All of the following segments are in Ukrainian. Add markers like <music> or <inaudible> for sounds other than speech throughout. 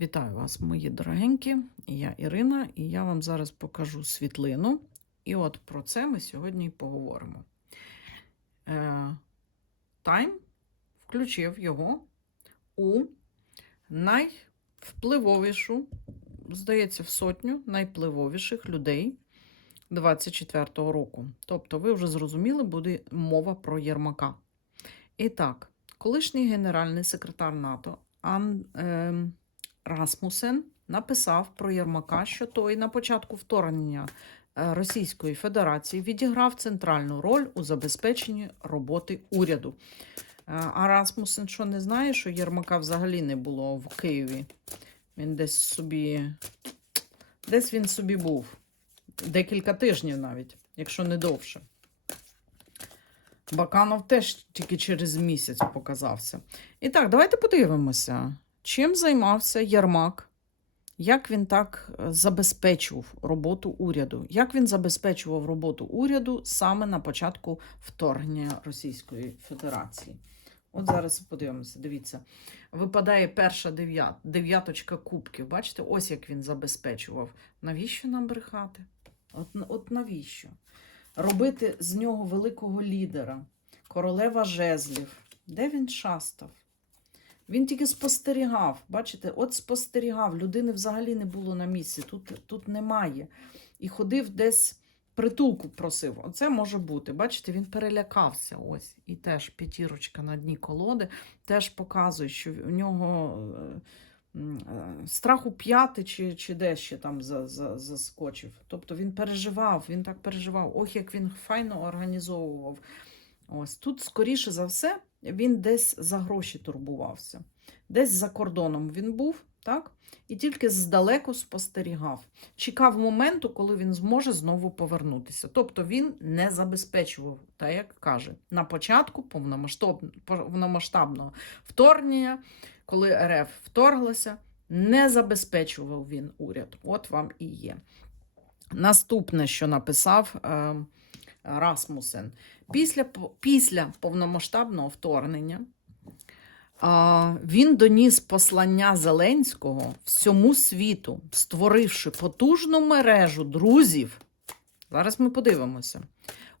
Вітаю вас, мої дорогенькі. Я Ірина, і я вам зараз покажу світлину. І от про це ми сьогодні і поговоримо. Е, Тайм включив його у найвпливовішу, здається, в сотню найвпливовіших людей 24-го року. Тобто, ви вже зрозуміли, буде мова про Єрмака. І так, колишній генеральний секретар НАТО Ан. Е, Расмусен написав про Єрмака, що той на початку вторгнення е, Російської Федерації відіграв центральну роль у забезпеченні роботи уряду. Е, А Расмусен що не знає, що Єрмака взагалі не було в Києві. Він десь собі, десь він собі був. Декілька тижнів навіть, якщо не довше. Баканов теж тільки через місяць показався. І так, давайте подивимося. Чим займався Єрмак? Як він так е, забезпечував роботу уряду? Як він забезпечував роботу уряду саме на початку вторгнення Російської Федерації? От зараз подивимося. Дивіться, випадає перша дев'ят, дев'яточка кубків. Бачите, ось як він забезпечував. Навіщо нам брехати? От, от навіщо? Робити з нього великого лідера, королева жезлів. Де він шастав? Він тільки спостерігав. Бачите, от спостерігав. Людини взагалі не було на місці. Тут, тут немає. І ходив десь притулку просив. Оце може бути. Бачите, він перелякався. Ось. І теж п'ятірочка на дні колоди теж показує, що нього е, е, у п'яти чи, чи де ще там за, за, заскочив. Тобто він переживав, він так переживав. Ох, як він файно організовував. Ось тут, скоріше за все, він десь за гроші турбувався. Десь за кордоном він був, так? І тільки здалеку спостерігав. Чекав моменту, коли він зможе знову повернутися. Тобто він не забезпечував, так як каже, на початку повномасштабного вторгнення, коли РФ вторглася, не забезпечував він уряд. От вам і є. Наступне, що написав е, Расмусен. Після, після повномасштабного вторгнення він доніс послання Зеленського всьому світу, створивши потужну мережу друзів. Зараз ми подивимося.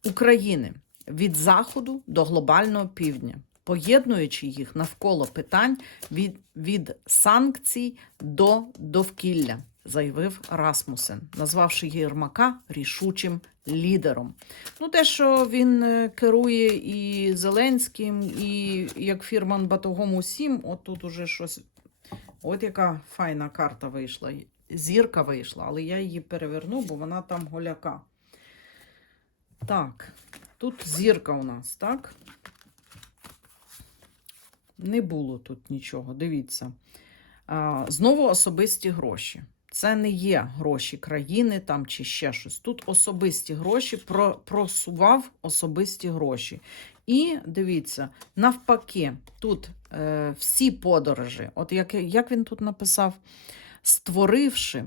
України від Заходу до глобального півдня, поєднуючи їх навколо питань від, від санкцій до довкілля, заявив Расмусен, назвавши Єрмака рішучим лідером. Ну, те, що він е, керує і Зеленським, і як фірман батогом усім, от тут уже щось. От яка файна карта вийшла. Зірка вийшла, але я її переверну, бо вона там голяка. Так, тут зірка у нас, так? Не було тут нічого. Дивіться. Знову особисті гроші. Це не є гроші країни там чи ще щось. Тут особисті гроші про, просував особисті гроші. І дивіться, навпаки, тут е, всі подорожі, от як, як він тут написав, створивши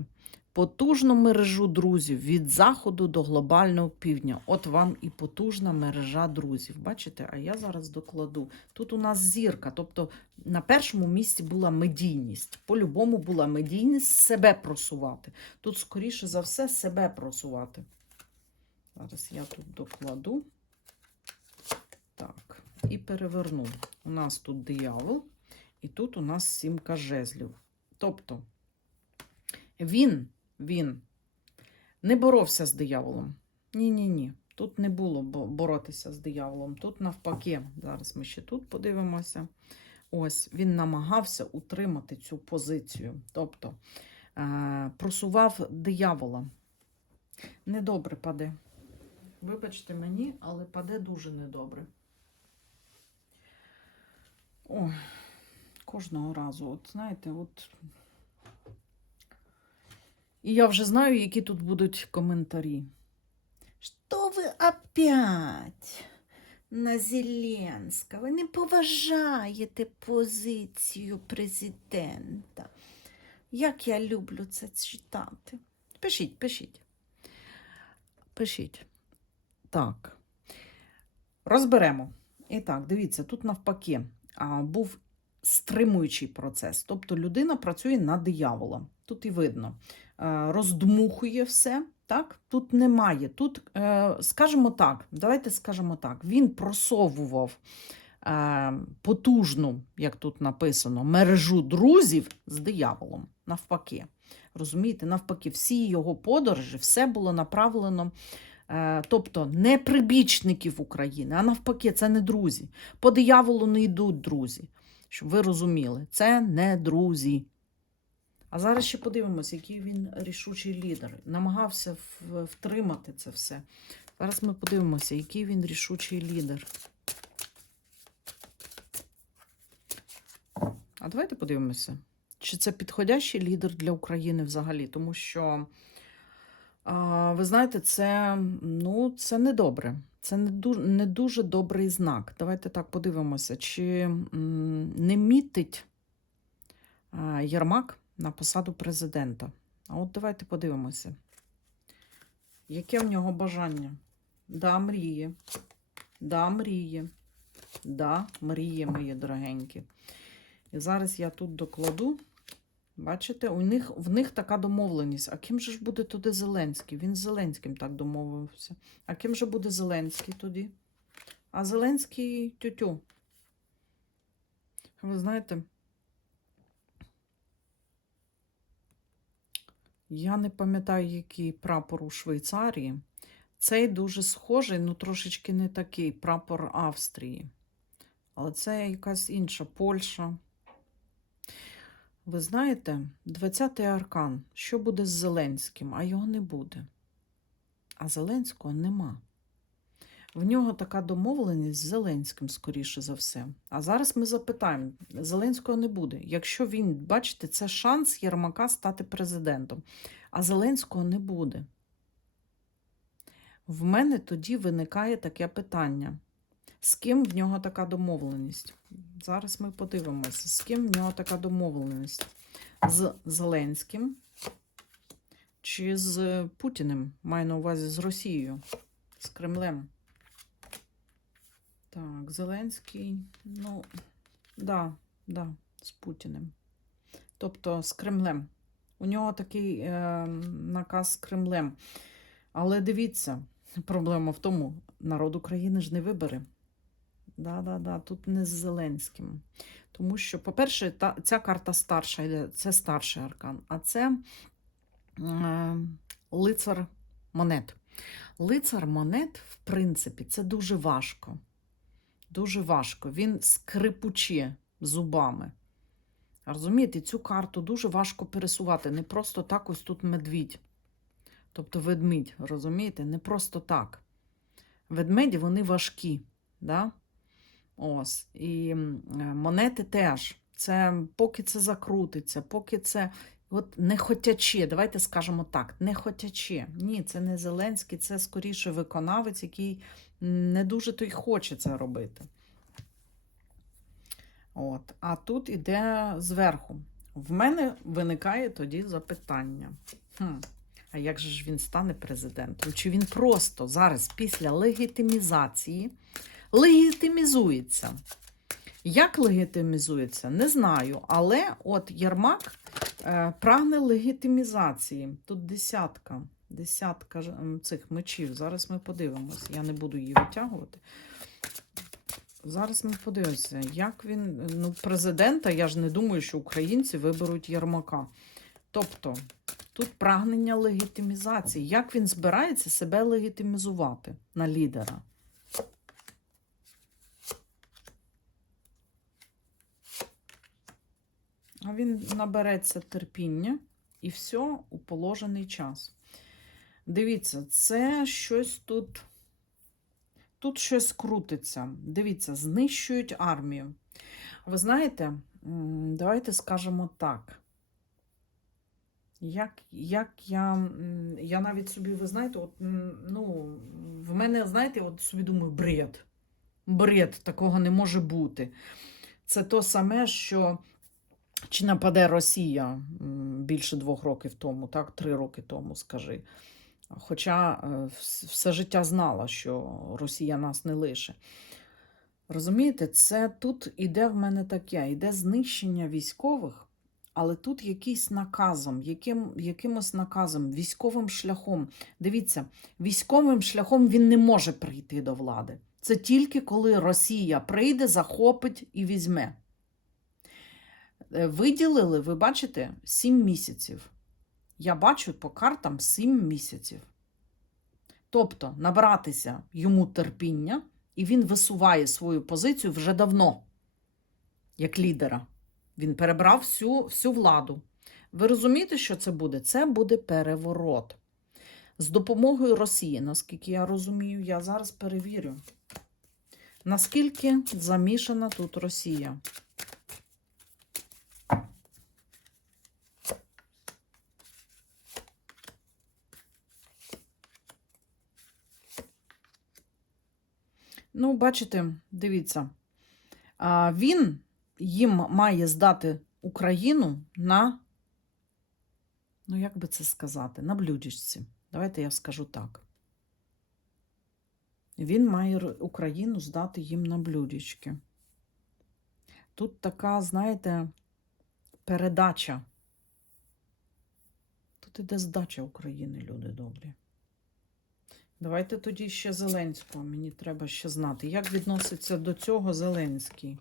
потужну мережу друзів від заходу до глобального півдня. От вам і потужна мережа друзів. Бачите, а я зараз докладу. Тут у нас зірка, тобто на першому місці була медійність. По-любому була медійність себе просувати. Тут, скоріше за все, себе просувати. Зараз я тут докладу. Так, і переверну. У нас тут диявол, і тут у нас сімка жезлів. Тобто він, він не боровся з дияволом. Ні-ні-ні. Тут не було боротися з дияволом. Тут навпаки, зараз ми ще тут подивимося. Ось він намагався утримати цю позицію. Тобто е- просував диявола. Недобре паде. Вибачте мені, але паде дуже недобре. Ой, кожного разу, от знаєте, от. І я вже знаю, які тут будуть коментарі. Що ви опять на Зеленського? Ви не поважаєте позицію президента. Як я люблю це читати. Пишіть, пишіть. Пишіть. Так. Розберемо. І так, дивіться, тут навпаки. А, був стримуючий процес. Тобто людина працює на диявола. Тут і видно. Е, Роздмухує все. Так, тут немає. Тут, е, скажімо так, давайте скажемо так, він просовував е, потужну, як тут написано, мережу друзів з дияволом. Навпаки. Розумієте, навпаки, всі його подорожі, все було направлено. Тобто не прибічників України, а навпаки, це не друзі. По дияволу не йдуть друзі. Щоб ви розуміли, це не друзі. А зараз ще подивимося, який він рішучий лідер. Намагався втримати це все. Зараз ми подивимося, який він рішучий лідер. А давайте подивимося, чи це підходящий лідер для України взагалі, тому що. Ви знаєте, це, ну, це не добре. Це не дуже, не дуже добрий знак. Давайте так подивимося, чи не мітить Єрмак на посаду президента. А от давайте подивимося, яке в нього бажання. Да, мріє. Да, мріє. Да, мріє, мої дорогенькі. І зараз я тут докладу. Бачите, у них, в них така домовленість. А ким же ж буде туди Зеленський? Він з Зеленським так домовився. А ким же буде Зеленський тоді? А Зеленський тютю. Ви знаєте, я не пам'ятаю, який прапор у Швейцарії. Цей дуже схожий, ну трошечки не такий прапор Австрії. Але це якась інша Польща. Ви знаєте, 20-й аркан. Що буде з Зеленським? А його не буде. А Зеленського нема. В нього така домовленість з Зеленським, скоріше за все. А зараз ми запитаємо: Зеленського не буде. Якщо він, бачите, це шанс Єрмака стати президентом. А Зеленського не буде. В мене тоді виникає таке питання: з ким в нього така домовленість? Зараз ми подивимося, з ким в нього така домовленість. З Зеленським чи з Путіним, маю на увазі з Росією, з Кремлем. Так, Зеленський, ну, да, да, з Путіним. Тобто з Кремлем. У нього такий е, наказ з Кремлем. Але дивіться, проблема в тому, народ України ж не вибере. Да, да, да, тут не з Зеленським. Тому що, по-перше, та, ця карта старша, це старший аркан, а це е, лицар монет. Лицар монет, в принципі, це дуже важко. Дуже важко. Він скрипуче зубами. Розумієте, цю карту дуже важко пересувати. Не просто так ось тут медвідь. Тобто ведмідь, розумієте? Не просто так. Ведмеді вони важкі. Да? Ось. І е, монети теж. Це поки це закрутиться, поки це от не хотяче, давайте скажемо так, не хотяче. Ні, це не Зеленський, це скоріше виконавець, який не дуже то й хоче це робити. От. А тут іде зверху. В мене виникає тоді запитання. Хм. А як же ж він стане президентом? Чи він просто зараз після легітимізації легітимізується? Як легітимізується, не знаю. Але от Єрмак е, прагне легітимізації. Тут десятка, десятка цих мечів. Зараз ми подивимося. Я не буду її витягувати. Зараз ми подивимося, як він. Ну, президента, я ж не думаю, що українці виберуть Єрмака. Тобто, тут прагнення легітимізації. Як він збирається себе легітимізувати на лідера? А він набереться терпіння і все у положений час. Дивіться, це щось тут. Тут щось крутиться. Дивіться, знищують армію. Ви знаєте, давайте скажемо так. Як, як я, я навіть собі, ви знаєте, от, ну, в мене, знаєте, от собі думаю, бред. Бред, такого не може бути. Це то саме, що чи нападе Росія більше двох років тому, так, три роки тому, скажи. Хоча е, все життя знала, що Росія нас не лише. Розумієте, це тут іде в мене таке, іде знищення військових, але тут якийсь наказом, яким, якимось наказом, військовим шляхом. Дивіться, військовим шляхом він не може прийти до влади. Це тільки коли Росія прийде, захопить і візьме. Е, Виділили, ви бачите, 7 місяців. Я бачу по картам 7 місяців. Тобто набратися йому терпіння, і він висуває свою позицію вже давно, як лідера. Він перебрав всю, всю владу. Ви розумієте, що це буде? Це буде переворот. З допомогою Росії, наскільки я розумію, я зараз перевірю, наскільки замішана тут Росія. Ну, бачите, дивіться, він їм має здати Україну на, ну як би це сказати, на блюдечці. Давайте я скажу так. Він має Україну здати їм на блюдечки. Тут така, знаєте, передача. Тут іде здача України, люди добрі. Давайте тоді ще Зеленського. Мені треба ще знати, як відноситься до цього Зеленський.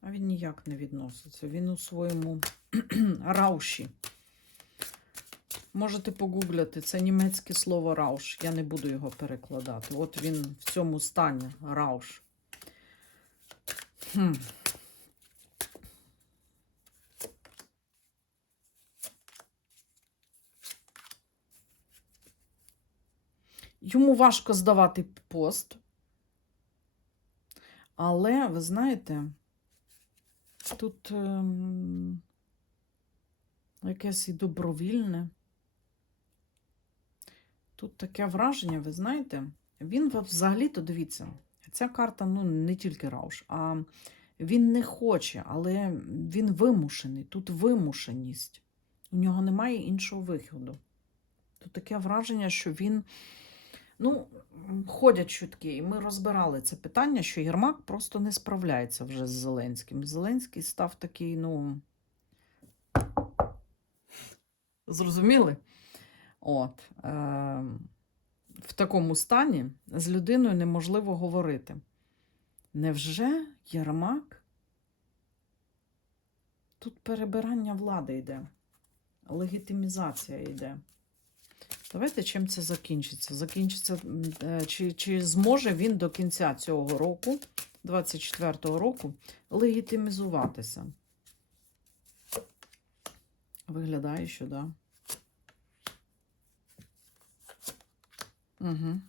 А він ніяк не відноситься. Він у своєму <clears throat> рауші. Можете погугляти, це німецьке слово рауш. Я не буду його перекладати. От він в цьому стані рауш. Хм. Йому важко здавати пост. Але, ви знаєте, тут ем, якесь і добровільне. Тут таке враження, ви знаєте, він взагалі-то дивіться, ця карта ну, не тільки рауш, а він не хоче, але він вимушений. Тут вимушеність. У нього немає іншого виходу. Тут таке враження, що він. Ну, ходять чутки, і ми розбирали це питання, що Єрмак просто не справляється вже з Зеленським. Зеленський став такий, ну. Зрозуміли? От. Е- в такому стані з людиною неможливо говорити. Невже Єрмак? Тут перебирання влади йде, легітимізація йде. Давайте чим це закінчиться. Закінчиться, е, чи, чи зможе він до кінця цього року, 24-го року, легітимізуватися? Виглядає, що да. Угу.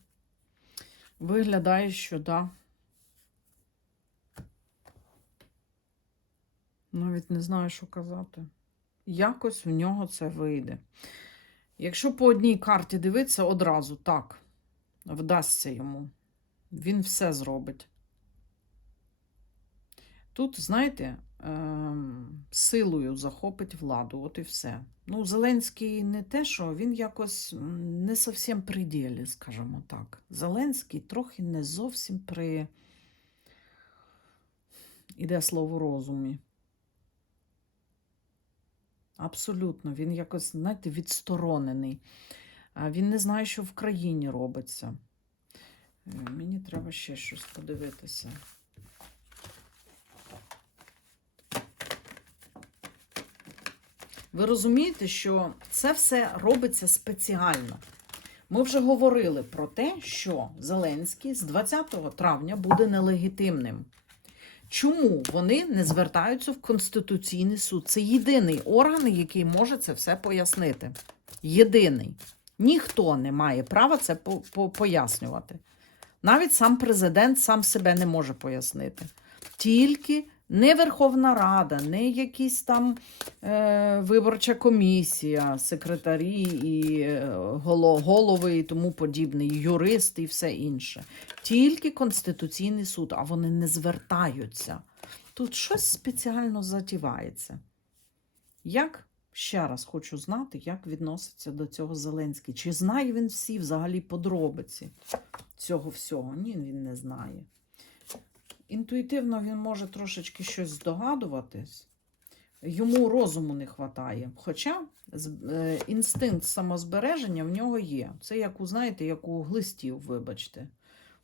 Виглядає, що да. Навіть не знаю, що казати. Якось в нього це вийде. Якщо по одній карті дивитися, одразу так, вдасться йому. Він все зробить. Тут, знаєте, ем, силою захопить владу, от і все. Ну, Зеленський не те, що він якось не зовсім при ділі, скажімо так. Зеленський трохи не зовсім при, іде слово розумі. Абсолютно, він якось, знаєте, відсторонений. Він не знає, що в країні робиться. Е, Мені треба ще щось подивитися. Ви розумієте, що це все робиться спеціально. Ми вже говорили про те, що Зеленський з 20 травня буде нелегітимним. Чому вони не звертаються в Конституційний суд? Це єдиний орган, який може це все пояснити. Єдиний. Ніхто не має права це по- по- пояснювати. Навіть сам президент сам себе не може пояснити. Тільки не Верховна Рада, не якісь там е, виборча комісія, секретарі і е, голови і тому подібне, і юристи і все інше. Тільки Конституційний суд, а вони не звертаються. Тут щось спеціально затівається. Як ще раз хочу знати, як відноситься до цього Зеленський? Чи знає він всі взагалі подробиці цього всього? Ні, він не знає. Інтуїтивно він може трошечки щось здогадуватись. Йому розуму не вистачає. Хоча е, інстинкт самозбереження в нього є. Це як у, знаєте, як у глистів, вибачте.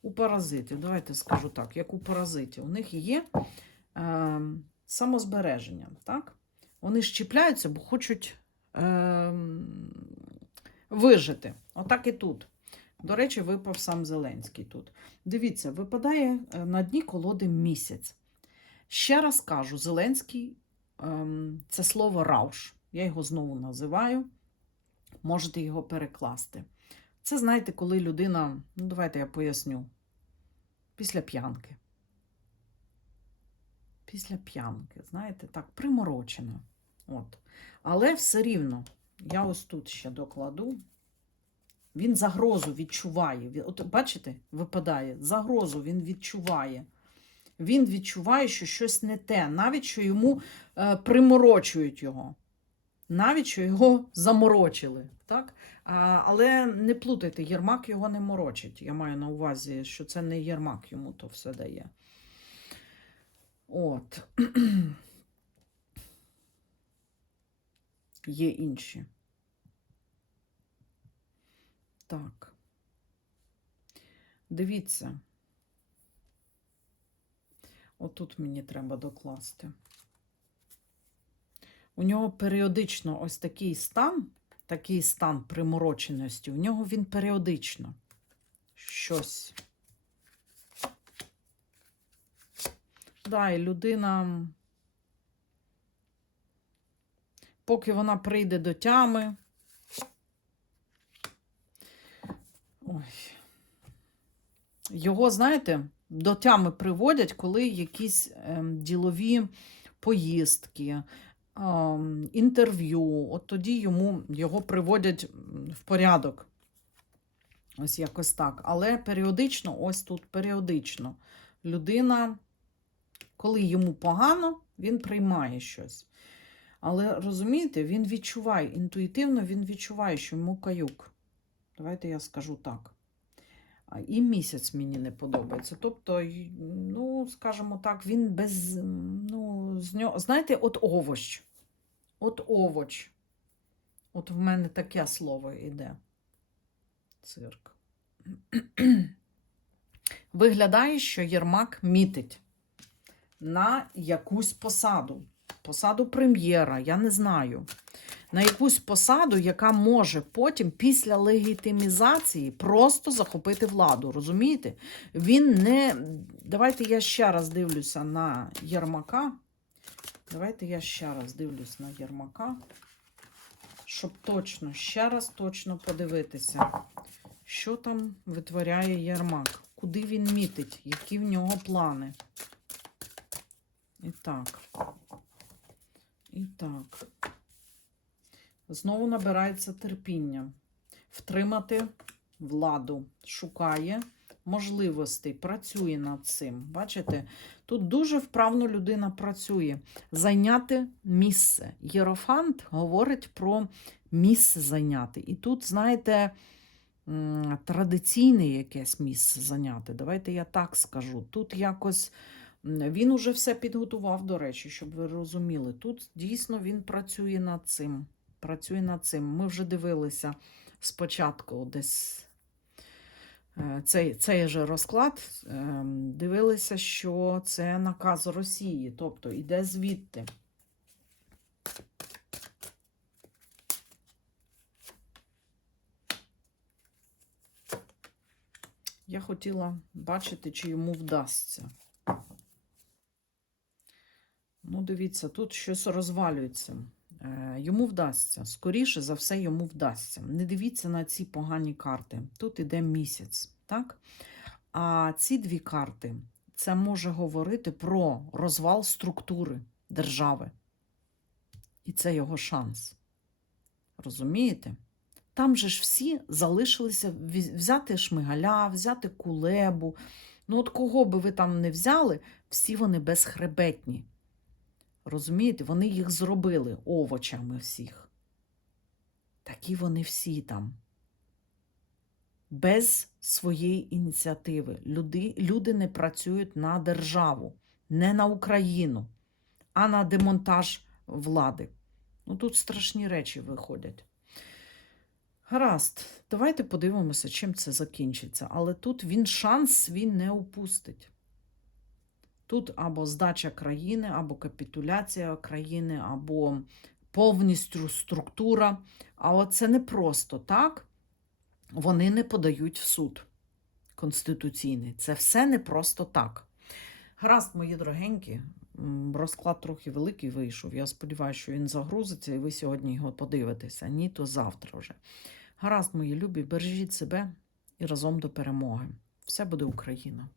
У паразитів, давайте скажу так, як у паразитів. У них є е, самозбереження. Так? Вони щіпляються, бо хочуть е, вижити. Отак і тут. До речі, випав сам Зеленський тут. Дивіться, випадає е, на дні колоди місяць. Ще раз кажу, Зеленський ем, це слово рауш. Я його знову називаю. Можете його перекласти. Це, знаєте, коли людина, ну давайте я поясню, після п'янки. Після п'янки, знаєте, так, приморочено. От. Але все рівно, я ось тут ще докладу. Він загрозу відчуває. От бачите, випадає, загрозу він відчуває. Він відчуває, що щось не те, навіть що йому е, приморочують його. Навіть що його заморочили. Так? А, але не плутайте, Єрмак його не морочить. Я маю на увазі, що це не Єрмак йому то все дає. От. <clears throat> Є інші. Так. Дивіться. Отут мені треба докласти. У нього періодично ось такий стан, такий стан примороченості, у нього він періодично щось. Да, і людина, поки вона прийде до тями. Ой. Його, знаєте, до тями приводять, коли якісь ем, ділові поїздки, ем, інтерв'ю. От тоді йому його приводять в порядок. Ось якось так. Але періодично, ось тут періодично, людина, коли йому погано, він приймає щось. Але розумієте, він відчуває, інтуїтивно він відчуває, що йому каюк. Давайте я скажу так. І місяць мені не подобається. Тобто, ну, скажімо так, він без. Ну, з нього, знаєте, от овощ. От овоч. От в мене таке слово йде. Цирк. Виглядає, що Єрмак мітить на якусь посаду. Посаду прем'єра, я не знаю. На якусь посаду, яка може потім, після легітимізації, просто захопити владу. Розумієте? Він не. Давайте я ще раз дивлюся на Єрмака. Давайте я ще раз дивлюсь на Єрмака, щоб точно, ще раз точно подивитися, що там витворяє Єрмак, куди він мітить, які в нього плани. І так. І так. Знову набирається терпіння. Втримати владу. Шукає можливостей, працює над цим. Бачите, тут дуже вправно людина працює. Зайняти місце. Єрофант говорить про місце зайняти. І тут, знаєте, традиційне якесь місце зайняти. Давайте я так скажу. Тут якось. Він уже все підготував, до речі, щоб ви розуміли. Тут дійсно він працює над цим. Працює над цим. Ми вже дивилися спочатку десь е, цей, цей же розклад. ем, Дивилися, що це наказ Росії, тобто іде звідти. Я хотіла бачити, чи йому вдасться. Ну, дивіться, тут щось розвалюється. Е, Йому вдасться. Скоріше за все, йому вдасться. Не дивіться на ці погані карти. Тут іде місяць, так? А ці дві карти це може говорити про розвал структури держави. І це його шанс. Розумієте? Там же ж всі залишилися взяти шмигаля, взяти кулебу. Ну, от кого би ви там не взяли, всі вони безхребетні. Розумієте, вони їх зробили овочами всіх. Такі вони всі там. без своєї ініціативи. Люди, люди не працюють на державу, не на Україну, а на демонтаж влади. Ну тут страшні речі виходять. Гаразд, давайте подивимося, чим це закінчиться. Але тут він шанс свій не упустить. Тут або здача країни, або капітуляція країни, або повністю структура. А це не просто так. Вони не подають в суд конституційний. Це все не просто так. Гаразд, мої дорогенькі, розклад трохи великий вийшов. Я сподіваюся, що він загрузиться, і ви сьогодні його подивитеся. Ні, то завтра вже. Гаразд, мої любі, бережіть себе і разом до перемоги. Все буде Україна!